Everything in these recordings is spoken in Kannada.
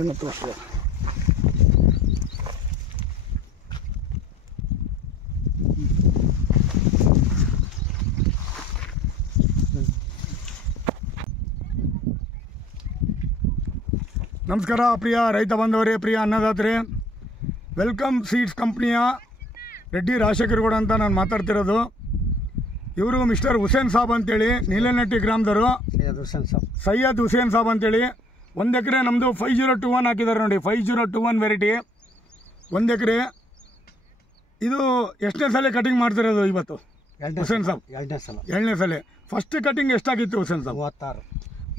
ಮಿಷನ್ ಹತ್ರ ನಮಸ್ಕಾರ ಪ್ರಿಯ ರೈತ ಬಂಧವರೇ, ಪ್ರಿಯ ಅನ್ನದಾತರೇ. ವೆಲ್ಕಮ್ ಸೀಡ್ಸ್ ಕಂಪ್ನಿಯ ರೆಡ್ಡಿ ರಾಜಶೇಖರಗೌಡ ಅಂತ ನಾನು ಮಾತಾಡ್ತಿರೋದು. ಇವರು ಮಿಸ್ಟರ್ ಹುಸೇನ್ ಸಾಬ್ ಅಂತೇಳಿ ನೀಲನಟ್ಟಿ ಗ್ರಾಮದವರು. ಸೈಯದ್ ಹುಸೇನ್ ಸಾಬ್ ಅಂತೇಳಿ 1 ಎಕರೆ ನಮ್ಮದು 5021 ಹಾಕಿದ್ದಾರೆ ನೋಡಿ. 5021 ವೆರೈಟಿ 1 ಎಕರೆ. ಇದು ಎಷ್ಟನೇ ಸಲ ಕಟಿಂಗ್ ಮಾಡ್ತಿರೋದು ಇವತ್ತು ಹುಸೇನ್ ಸಾಬ್? ಎರಡನೇ ಸಲ. ಫಸ್ಟ್ ಕಟಿಂಗ್ ಎಷ್ಟಾಗಿತ್ತು ಹುಸೇನ್ ಸಾಬ್?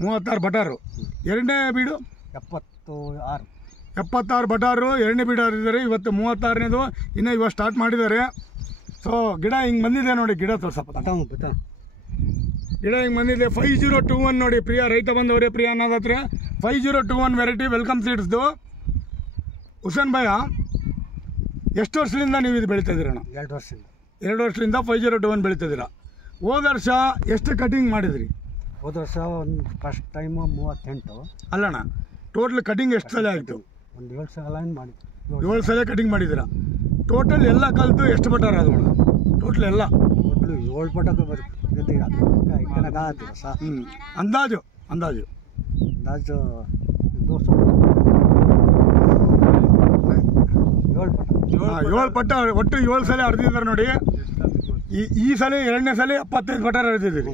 36 ಬಟಾರು. ಎರಡನೇ ಬೀಡು 76 ಬಟಾರು ಎರಡನೇ ಬೀಡು ಹಾಕಿದ್ದಾರೆ. ಇವತ್ತು 36ನೇದು ಇನ್ನು ಇವಾಗ ಸ್ಟಾರ್ಟ್ ಮಾಡಿದ್ದಾರೆ. ಸೊ ಗಿಡ ಹಿಂಗೆ ಬಂದಿದೆ ನೋಡಿ, ಗಿಡ ತೋರ್ಸಪ್ಪ. ಗಿಡ ಹಿಂಗೆ ಬಂದಿದೆ 5021 ನೋಡಿ. ಪ್ರಿಯ ರೈತ ಬಂದವರೇ, ಪ್ರಿಯ ಅನ್ನದಾತ್ರೆ, 5021 ವೆರೈಟಿ ವೆಲ್ಕಮ್ ಸೀಡ್ಸ್ದು. ಹುಸೇನ್ ಭಯ್ಯ, ಎಷ್ಟು ವರ್ಷದಿಂದ ನೀವು ಇದು ಬೆಳೀತಾ ಇದ್ದೀರಣ್ಣ? 2 ವರ್ಷದಿಂದ 5021 ಬೆಳೀತಿದ್ದೀರಾ. ಹೋದ ವರ್ಷ ಎಷ್ಟು ಕಟಿಂಗ್ ಮಾಡಿದ್ರಿ? ಹೋದ ವರ್ಷ ಒಂದು ಫಸ್ಟ್ ಟೈಮ್ 38. ಅಲ್ಲಣ್ಣ, ಟೋಟಲ್ ಕಟಿಂಗ್ ಎಷ್ಟು ಸಲ ಆಯಿತು? ಒಂದು 7 ಸಲ ಮಾಡಿ 7 ಸಲ ಕಟಿಂಗ್ ಮಾಡಿದ್ದೀರಾ. ಟೋಟಲ್ ಎಲ್ಲ ಕಲಿತು ಎಷ್ಟು ಬಟಾರ ಅದು ಅಣ್ಣ? ಟೋಟಲ್ ಎಲ್ಲ 7 ಪಟಕ್ಕೆ ಬರುತ್ತೆ ಸರ್. ಅಂದಾಜು 7 ಪಟ್ಟ ಒಟ್ಟು 7 ಸಲ ಹರಿದಿದ್ದಾರೆ ನೋಡಿ. ಈ ಸಲ ಎರಡನೇ ಸಲ 75 ಬಟಾರ ಹರಿದಿದ್ದೀರಿ.